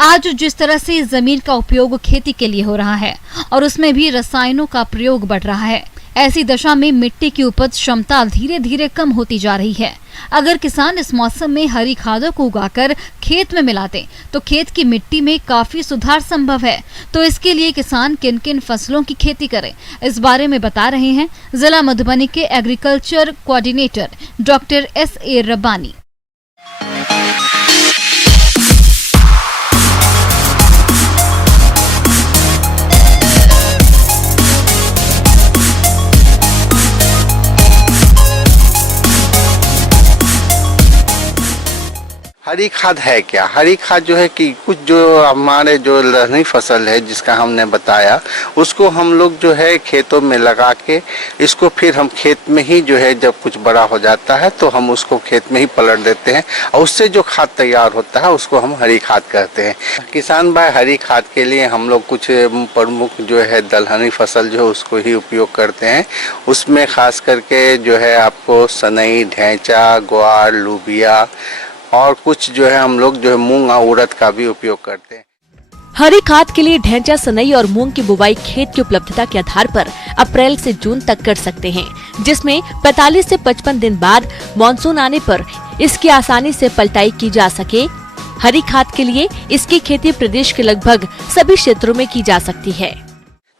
आज जिस तरह से जमीन का उपयोग खेती के लिए हो रहा है और उसमें भी रसायनों का प्रयोग बढ़ रहा है, ऐसी दशा में मिट्टी की उपज क्षमता धीरे धीरे कम होती जा रही है। अगर किसान इस मौसम में हरी खादों को उगाकर खेत में मिला दें तो खेत की मिट्टी में काफी सुधार संभव है। तो इसके लिए किसान किन किन फसलों की खेती करें, इस बारे में बता रहे हैं जिला मधुबनी के agriculture coordinator doctor S.A. Rabbani. हरी खाद है क्या? हरी खाद जो है कि कुछ जो हमारे जो लहनी फसल है जिसका हमने बताया, उसको हम लोग जो है खेतों में लगा के इसको फिर हम खेत में ही जो है जब कुछ बड़ा हो जाता है तो हम उसको खेत में ही पलट देते हैं और उससे जो खाद तैयार होता है उसको हम हरी खाद कहते हैं। किसान भाई हरी खाद के लिए हम लोग कुछ प्रमुख जो है दलहनी फसल जो है उसको ही उपयोग करते हैं। उसमें खास करके जो है आपको सनई, ढैंचा, ग्वार, लुबिया और कुछ जो है हम लोग जो है मूंग और उड़द का भी उपयोग करते हैं। हरी खाद के लिए ढैंचा, सनई और मूंग की बुवाई खेत की उपलब्धता के आधार पर अप्रैल से जून तक कर सकते हैं, जिसमें 45 से 55 दिन बाद मानसून आने पर इसकी आसानी से पलटाई की जा सके। हरी खाद के लिए इसकी खेती प्रदेश के लगभग सभी क्षेत्रों में की जा सकती है।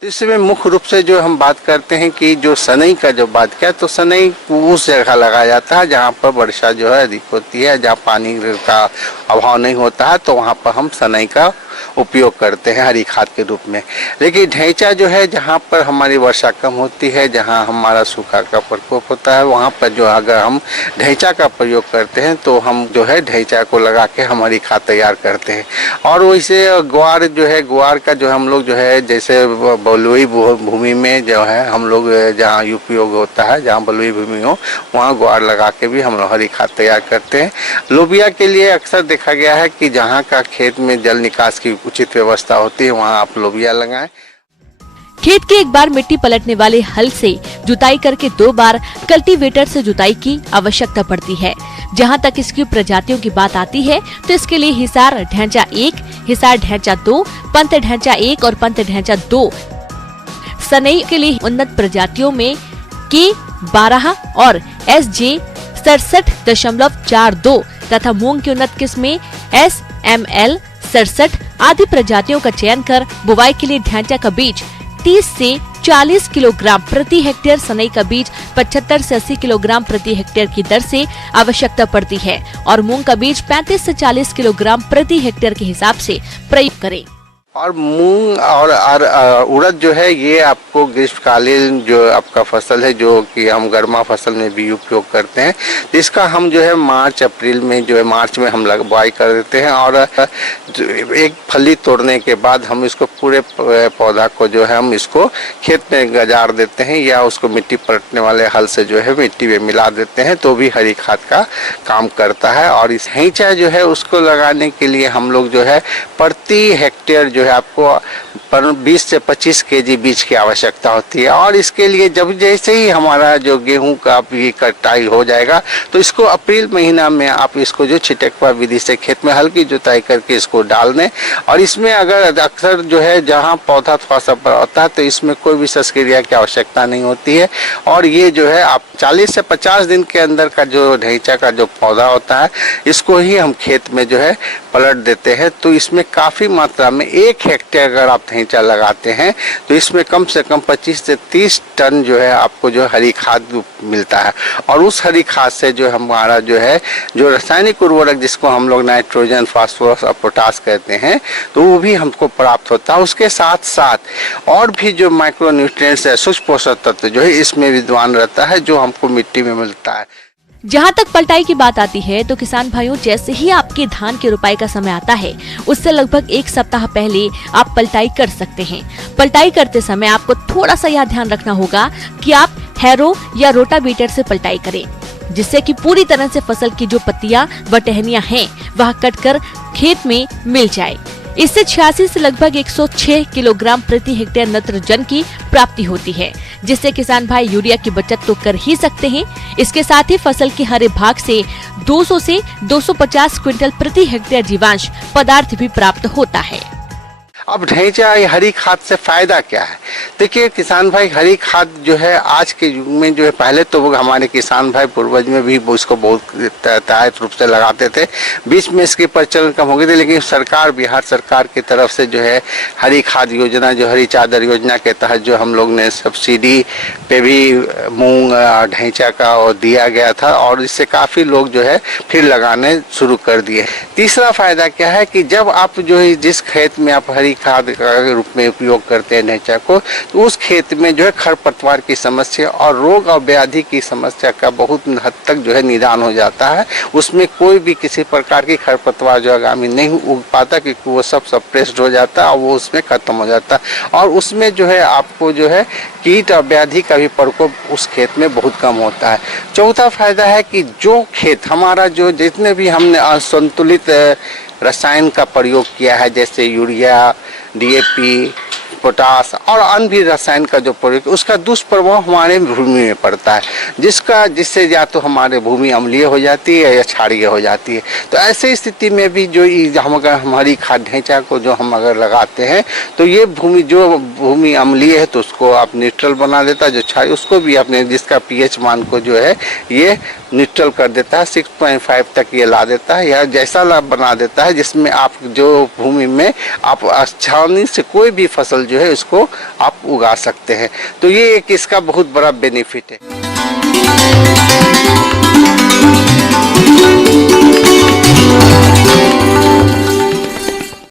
इसमें मुख्य रूप से जो हम बात करते हैं कि जो सनई का जो बात किया तो सनई उस जगह लगाया जाता है जहाँ पर वर्षा जो है अधिक होती है, जहाँ पानी का अभाव नहीं होता है, तो वहाँ पर हम सनई का उपयोग करते हैं हरी खाद के रूप में। लेकिन ढैंचा जो है जहाँ पर हमारी वर्षा कम होती है, जहाँ हमारा सूखा का प्रकोप होता है, वहाँ पर जो अगर हम ढैंचा का प्रयोग करते हैं तो हम जो है ढैंचा को लगा के हमारी खाद तैयार करते हैं। और वैसे ग्वार जो है, ग्वार का जो हम लोग जो है जैसे बलुई भूमि में जो है हम लोग जहाँ उपयोग होता है, जहाँ बलुई भूमि हो वहाँ ग्वार लगा के भी हम लोग हरी खाद तैयार करते हैं। लोबिया के लिए अक्सर देखा गया है कि जहाँ का खेत में जल निकास की उचित व्यवस्था होती है वहाँ आप लोबिया लगाएं। खेत की एक बार मिट्टी पलटने वाले हल से जुताई करके 2 बार कल्टीवेटर से जुताई की आवश्यकता पड़ती है। जहां तक इसकी प्रजातियों की बात आती है तो इसके लिए हिसार ढैंचा 1, हिसार ढैंचा 2, पंत ढैंचा 1 और पंत ढैंचा 2। सनई के लिए उन्नत प्रजातियों में K12 और SJ 67.42 तथा मूंग की उन्नत किस्में SML 67 आदि प्रजातियों का चयन कर बुवाई के लिए ढैंचा का बीज 30 से 40 किलोग्राम प्रति हेक्टेयर, सनई का बीज 75 से 80 किलोग्राम प्रति हेक्टेयर की दर से आवश्यकता पड़ती है और मूंग का बीज 35 से 40 किलोग्राम प्रति हेक्टेयर के हिसाब से प्रयोग करें। और मूंग और उड़द जो है ये आपको ग्रीष्मकालीन जो आपका फसल है जो कि हम गर्मा फसल में भी उपयोग करते हैं। इसका हम जो है मार्च अप्रैल में जो है मार्च में हम बुआई कर देते हैं और एक फली तोड़ने के बाद हम इसको पूरे पौधा को जो है हम इसको खेत में गजार देते हैं या उसको मिट्टी पलटने वाले हल से जो है मिट्टी में मिला देते हैं तो भी हरी खाद का काम करता है। और इस ढैंचा जो है उसको लगाने के लिए हम लोग जो है प्रति हेक्टेयर जो है आपको 20 से 25 केजी बीज की आवश्यकता होती है। और इसके लिए जब जैसे ही हमारा जो गेहूं का भी कटाई हो जाएगा तो इसको अप्रैल महीना में आप इसको जो छिटकवा विधि से खेत में हल्की जुताई करके इसको डाल दें। और इसमें अगर अक्सर जो है जहां पौधा थोड़ा सा बड़ा होता है तो इसमें कोई विशेष क्रिया की आवश्यकता नहीं होती है। और ये जो है आप 40 से 50 दिन के अंदर का जो ढैंचा का जो पौधा होता है इसको ही हम खेत में जो है पलट देते हैं। तो इसमें काफ़ी मात्रा में 1 हेक्टेयर अगर आप ढैंचा लगाते हैं तो इसमें कम से कम 25 से 30 टन जो है आपको जो हरी खाद मिलता है। और उस हरी खाद से जो हमारा जो है जो रासायनिक उर्वरक जिसको हम लोग नाइट्रोजन, फास्फोरस और पोटास कहते हैं तो वो भी हमको प्राप्त होता है। उसके साथ साथ और भी जो माइक्रो न्यूट्रिएंट्स है, सूक्ष्म पोषक तत्व जो है इसमें विद्यमान रहता है जो हमको मिट्टी में मिलता है। जहाँ तक पलटाई की बात आती है तो किसान भाइयों, जैसे ही आपके धान की रुपाई का समय आता है उससे लगभग 1 सप्ताह पहले आप पलटाई कर सकते हैं। पलटाई करते समय आपको थोड़ा सा यह ध्यान रखना होगा कि आप हैरो या रोटावेटर से पलटाई करें, जिससे कि पूरी तरह से फसल की जो पत्तियां व टहनियां हैं वह कटकर खेत में मिल जाए। इससे 86 से लगभग 106 किलोग्राम प्रति हेक्टेयर नत्रजन की प्राप्ति होती है, जिससे किसान भाई यूरिया की बचत तो कर ही सकते हैं, इसके साथ ही फसल के हरे भाग से 200 से 250 क्विंटल प्रति हेक्टेयर जीवांश पदार्थ भी प्राप्त होता है। अब ढैंचा हरी खाद से फायदा क्या है? देखिए किसान भाई, हरी खाद जो है आज के युग में जो है, पहले तो वो हमारे किसान भाई पूर्वज में भी इसको बहुत तहत रूप से लगाते थे, बीच में इसकी प्रचलन कम हो गई थी, लेकिन सरकार, बिहार सरकार की तरफ से जो है हरी खाद योजना, जो हरी चादर योजना के तहत जो हम लोग ने सब्सिडी पे भी मूंग ढैंचा का और दिया गया था, और इससे काफ़ी लोग जो है फिर लगाने शुरू कर दिए। तीसरा फायदा क्या है कि जब आप जो है जिस खेत में आप हरी खाद के रूप में उपयोग करते हैं ढैंचा को, तो उस खेत में जो है खरपतवार की समस्या और रोग और व्याधि की समस्या का बहुत हद तक जो है निदान हो जाता है। उसमें कोई भी किसी प्रकार की खरपतवार जो आगामी नहीं उग पाता, क्योंकि वो सब सप्रेस्ड हो जाता है और वो उसमें खत्म हो जाता है, और उसमें जो है आपको जो है कीट और व्याधि का भी प्रकोप उस खेत में बहुत कम होता है। चौथा फायदा है कि जो खेत हमारा, जो जितने भी हमने असंतुलित रसायन का प्रयोग किया है, जैसे यूरिया, डीएपी, पोटास और अन्य भी रसायन का जो प्रयोग, उसका दुष्प्रभाव हमारे भूमि में पड़ता है, जिससे या तो हमारे भूमि अम्लीय हो जाती है या क्षारीय हो जाती है। तो ऐसे स्थिति में भी जो हम अगर हमारी खाद ढैंचा को जो हम अगर लगाते हैं, तो ये भूमि अम्लीय है तो उसको आप न्यूट्रल बना देता है, जो क्षारीय उसको भी अपने जिसका पीएच मान को जो है ये न्यूट्रल कर देता है, 6.5 तक ये ला देता है, या जैसा बना देता है जिसमें आप जो भूमि में आप आसानी से कोई भी फसल जो है इसको आप उगा सकते हैं। तो ये एक इसका बहुत बड़ा बेनिफिट है।